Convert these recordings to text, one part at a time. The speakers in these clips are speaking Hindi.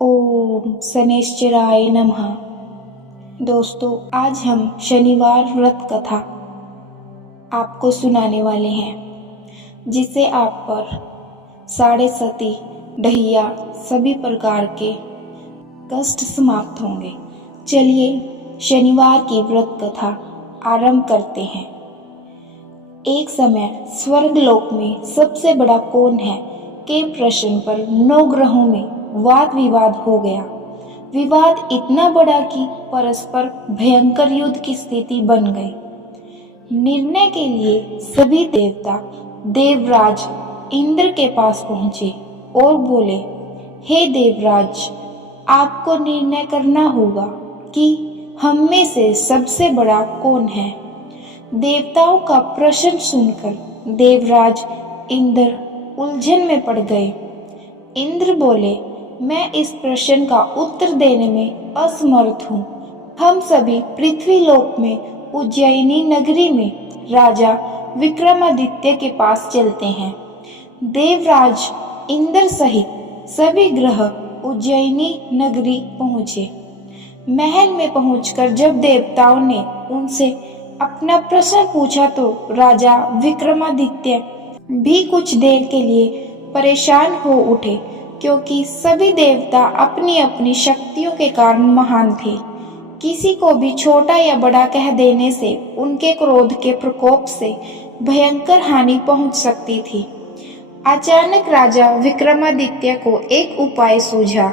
ओम शनैश्चराय नमः। दोस्तों, आज हम शनिवार व्रत कथा आपको सुनाने वाले हैं, जिससे आप पर साढ़े सती ढैया सभी प्रकार के कष्ट समाप्त होंगे। चलिए शनिवार की व्रत कथा आरंभ करते हैं। एक समय स्वर्गलोक में सबसे बड़ा कौन है के प्रश्न पर 9 ग्रहों में वाद विवाद हो गया। विवाद इतना बड़ा कि परस्पर भयंकर युद्ध की स्थिति बन गई। निर्णय के लिए सभी देवता देवराज इंद्र के पास पहुंचे और बोले, हे देवराज, आपको निर्णय करना होगा कि हम में से सबसे बड़ा कौन है। देवताओं का प्रश्न सुनकर देवराज इंद्र उलझन में पड़ गए। इंद्र बोले, मैं इस प्रश्न का उत्तर देने में असमर्थ हूँ। हम सभी पृथ्वी लोक में उज्जैनी नगरी में राजा विक्रमादित्य के पास चलते हैं। देवराज इंद्र सहित सभी ग्रह उज्जैनी नगरी पहुँचे। महल में पहुंचकर जब देवताओं ने उनसे अपना प्रश्न पूछा तो राजा विक्रमादित्य भी कुछ देर के लिए परेशान हो उठे, क्योंकि सभी देवता अपनी अपनी शक्तियों के कारण महान थे। किसी को भी छोटा या बड़ा कह देने से उनके क्रोध के प्रकोप से भयंकर हानि पहुंच सकती थी। अचानक राजा विक्रमादित्य को एक उपाय सूझा।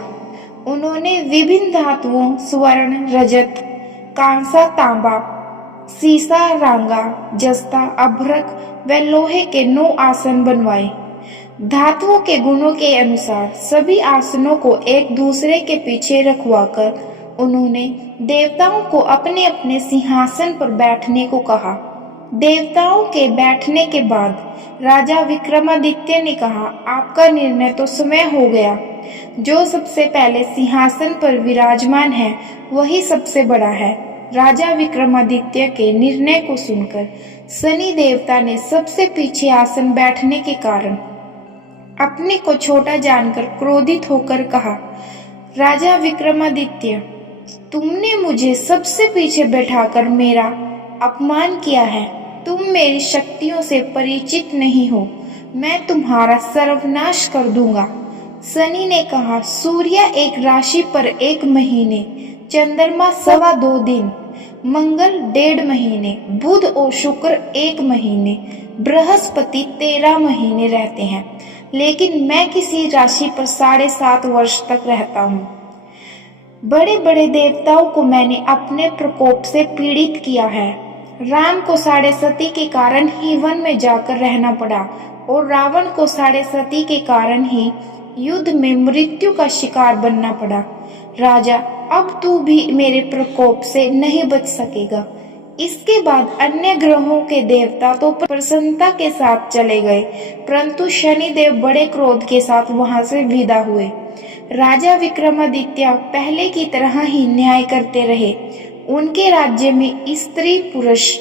उन्होंने विभिन्न धातुओं स्वर्ण, रजत, कांसा, तांबा, सीसा, रांगा, जस्ता, अभ्रक व लोहे के 9 आसन बनवाए। धातुओं के गुणों के अनुसार सभी आसनों को एक दूसरे के पीछे रखवाकर उन्होंने देवताओं को अपने अपने सिंहासन पर बैठने को कहा। देवताओं के बैठने के बाद राजा विक्रमादित्य ने कहा, आपका निर्णय तो समय हो गया। जो सबसे पहले सिंहासन पर विराजमान है वही सबसे बड़ा है। राजा विक्रमादित्य के निर्णय को सुनकर शनि देवता ने सबसे पीछे आसन बैठने के कारण अपने को छोटा जानकर क्रोधित होकर कहा, राजा विक्रमादित्य, तुमने मुझे सबसे पीछे बैठाकर मेरा अपमान किया है। तुम मेरी शक्तियों से परिचित नहीं हो। मैं तुम्हारा सर्वनाश कर दूंगा। शनि ने कहा, सूर्य एक राशि पर 1 महीने, चंद्रमा 2.25 दिन, मंगल 1.5 महीने, बुध और शुक्र 1 महीने, बृहस्पति 13 महीने रहते हैं, लेकिन मैं किसी राशि पर 7.5 वर्ष तक रहता हूँ। बड़े बड़े देवताओं को मैंने अपने प्रकोप से पीड़ित किया है। राम को 7.5 के कारण ही वन में जाकर रहना पड़ा और रावण को 7.5 के कारण ही युद्ध में मृत्यु का शिकार बनना पड़ा। राजा, अब तू भी मेरे प्रकोप से नहीं बच सकेगा। इसके बाद अन्य ग्रहों के देवता तो प्रसन्नता के साथ चले गए, परंतु शनिदेव बड़े क्रोध के साथ वहां से विदा हुए। राजा विक्रमादित्य पहले की तरह ही न्याय करते रहे। उनके राज्य में स्त्री पुरुष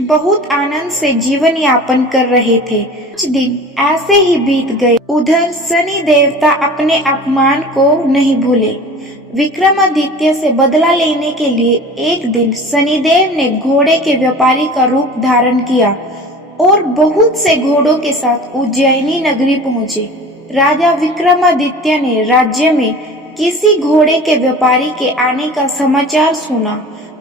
बहुत आनंद से जीवन यापन कर रहे थे। कुछ दिन ऐसे ही बीत गए। उधर शनि देवता अपने अपमान को नहीं भूले। विक्रमादित्य से बदला लेने के लिए एक दिन शनिदेव ने घोड़े के व्यापारी का रूप धारण किया और बहुत से घोड़ों के साथ उज्जैनी नगरी पहुंचे। राजा विक्रमादित्य ने राज्य में किसी घोड़े के व्यापारी के आने का समाचार सुना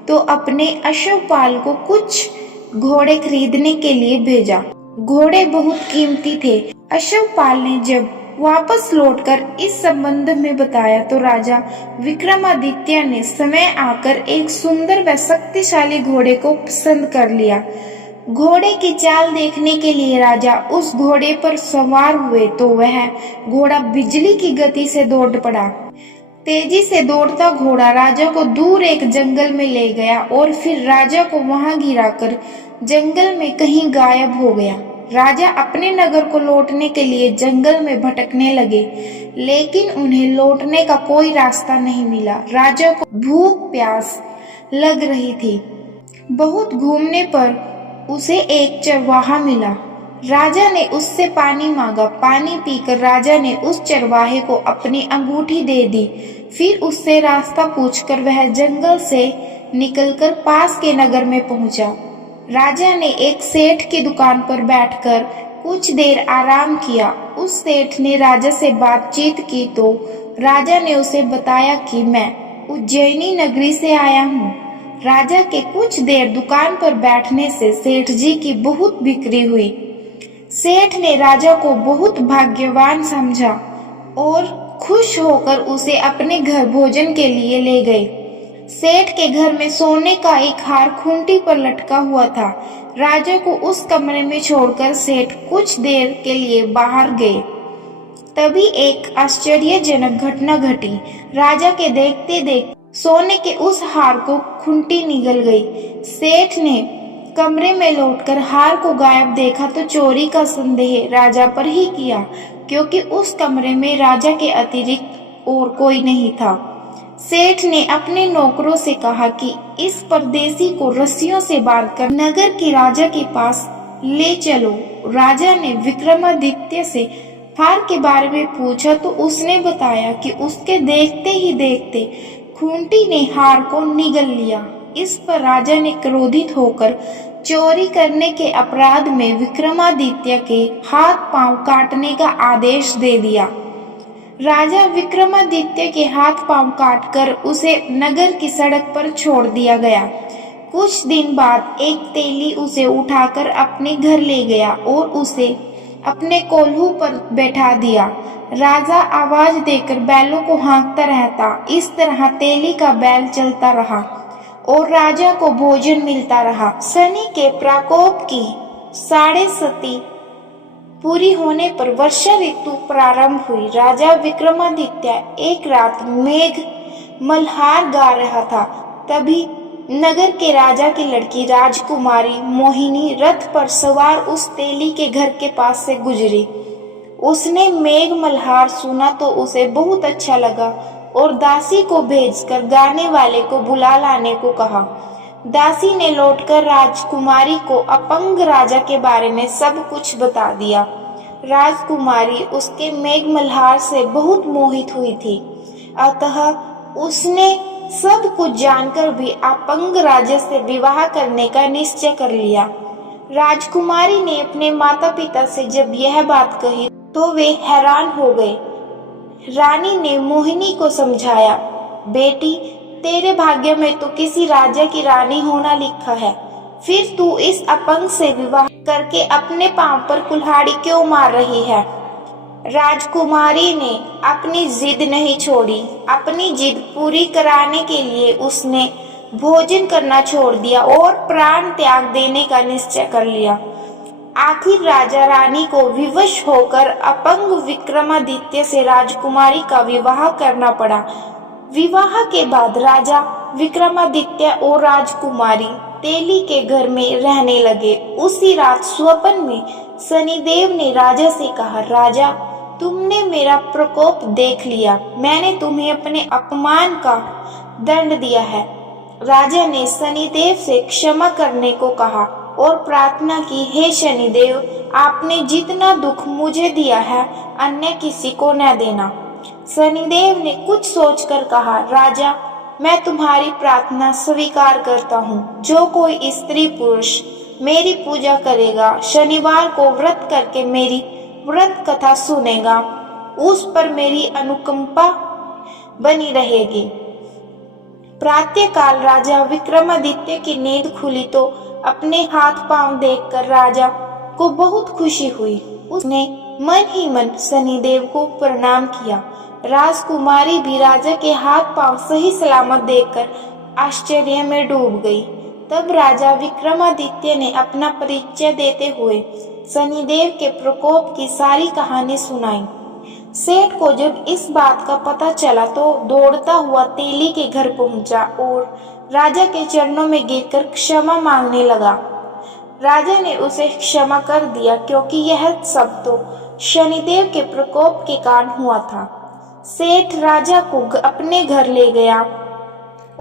तो अपने अश्वपाल को कुछ घोड़े खरीदने के लिए भेजा। घोड़े बहुत कीमती थे। अश्वपाल ने जब वापस लौटकर इस संबंध में बताया तो राजा विक्रमादित्य ने समय आकर एक सुंदर व शक्तिशाली घोड़े को पसंद कर लिया। घोड़े की चाल देखने के लिए राजा उस घोड़े पर सवार हुए तो वह घोड़ा बिजली की गति से दौड़ पड़ा। तेजी से दौड़ता घोड़ा राजा को दूर एक जंगल में ले गया और फिर राजा को वहां गिराकर जंगल में कहीं गायब हो गया। राजा अपने नगर को लौटने के लिए जंगल में भटकने लगे, लेकिन उन्हें लौटने का कोई रास्ता नहीं मिला। राजा को भूख प्यास लग रही थी। बहुत घूमने पर उसे एक चरवाहा मिला। राजा ने उससे पानी मांगा। पानी पीकर राजा ने उस चरवाहे को अपनी अंगूठी दे दी। फिर उससे रास्ता पूछकर वह जंगल से निकलकर पास के नगर में पहुंचा। राजा ने एक सेठ की दुकान पर बैठकर कुछ देर आराम किया। उस सेठ ने राजा से बातचीत की तो राजा ने उसे बताया कि मैं उज्जैनी नगरी से आया हूँ। राजा के कुछ देर दुकान पर बैठने से सेठ जी की बहुत बिक्री हुई। सेठ ने राजा को बहुत भाग्यवान समझा और खुश होकर उसे अपने घर भोजन के लिए ले गए। सेठ के घर में सोने का एक हार खूंटी पर लटका हुआ था। राजा को उस कमरे में छोड़कर सेठ कुछ देर के लिए बाहर गए। तभी एक आश्चर्यजनक घटना घटी। राजा के देखते देखते सोने के उस हार को खूंटी निगल गई। सेठ ने कमरे में लौटकर हार को गायब देखा तो चोरी का संदेह राजा पर ही किया, क्योंकि उस कमरे में राजा के अतिरिक्त और कोई नहीं था। सेठ ने अपने नौकरों से कहा कि इस परदेसी को रस्सियों से बांधकर नगर के राजा के पास ले चलो। राजा ने विक्रमादित्य से हार के बारे में पूछा तो उसने बताया कि उसके देखते ही देखते खूंटी ने हार को निगल लिया। इस पर राजा ने क्रोधित होकर चोरी करने के अपराध में विक्रमादित्य के हाथ पांव काटने का आदेश दे दिया। राजा विक्रमादित्य के हाथ पांव काटकर उसे नगर की सड़क पर छोड़ दिया गया। कुछ दिन बाद एक तेली उसे उठाकर अपने घर ले गया और उसे अपने कोल्हू पर बैठा दिया। राजा आवाज देकर बैलों को हाँकता रहता। इस तरह तेली का बैल चलता रहा और राजा को भोजन मिलता रहा। शनि के प्रकोप की 7.5 पूरी होने पर वर्षा ऋतु प्रारंभ हुई। राजा विक्रमादित्य एक रात मेघ मल्हार गा रहा था। तभी नगर के राजा की लड़की राजकुमारी मोहिनी रथ पर सवार उस तेली के घर के पास से गुजरी। उसने मेघ मल्हार सुना तो उसे बहुत अच्छा लगा और दासी को भेजकर गाने वाले को बुला लाने को कहा। दासी ने लौटकर राजकुमारी को अपंग राजा के बारे में सब कुछ बता दिया। राजकुमारी उसके मेघ मल्हार से बहुत मोहित हुई थी, अतः उसने सब कुछ जानकर भी अपंग राजा से विवाह करने का निश्चय कर लिया। राजकुमारी ने अपने माता पिता से जब यह बात कही तो वे हैरान हो गए। रानी ने मोहिनी को समझाया, बेटी तेरे भाग्य में तो किसी राजा की रानी होना लिखा है, फिर तू इस अपंग से विवाह करके अपने पांव पर कुल्हाड़ी क्यों मार रही है। राजकुमारी ने अपनी जिद नहीं छोड़ी। अपनी जिद पूरी कराने के लिए उसने भोजन करना छोड़ दिया और प्राण त्याग देने का निश्चय कर लिया। आखिर राजा रानी को विवश होकर अपंग विक्रमादित्य से राजकुमारी का विवाह करना पड़ा। विवाह के बाद राजा विक्रमादित्य और राजकुमारी तेली के घर में रहने लगे। उसी रात स्वप्न में शनिदेव ने राजा से कहा, राजा तुमने मेरा प्रकोप देख लिया, मैंने तुम्हें अपने अपमान का दंड दिया है। राजा ने शनिदेव से क्षमा करने को कहा और प्रार्थना की, हे शनिदेव आपने जितना दुख मुझे दिया है अन्य किसी को न देना। शनिदेव ने कुछ सोचकर कहा, राजा मैं तुम्हारी प्रार्थना स्वीकार करता हूँ। जो कोई स्त्री पुरुष मेरी पूजा करेगा, शनिवार को व्रत करके मेरी व्रत कथा सुनेगा, उस पर मेरी अनुकंपा बनी रहेगी। प्रातःकाल राजा विक्रमादित्य की नींद खुली तो अपने हाथ पांव देखकर राजा को बहुत खुशी हुई। उसने मन ही मन शनिदेव को प्रणाम किया। राजकुमारी भी राजा के हाथ पांव सही सलामत देखकर आश्चर्य में डूब गई। तब राजा विक्रमादित्य ने अपना परिचय देते हुए शनिदेव के प्रकोप की सारी कहानी सुनाई। सेठ को जब इस बात का पता चला तो दौड़ता हुआ तेली के घर पहुंचा और राजा के चरणों में गिरकर क्षमा मांगने लगा। राजा ने उसे क्षमा कर दिया, क्योंकि यह सब तो शनिदेव के प्रकोप के कारण हुआ था। सेठ राजा को अपने घर ले गया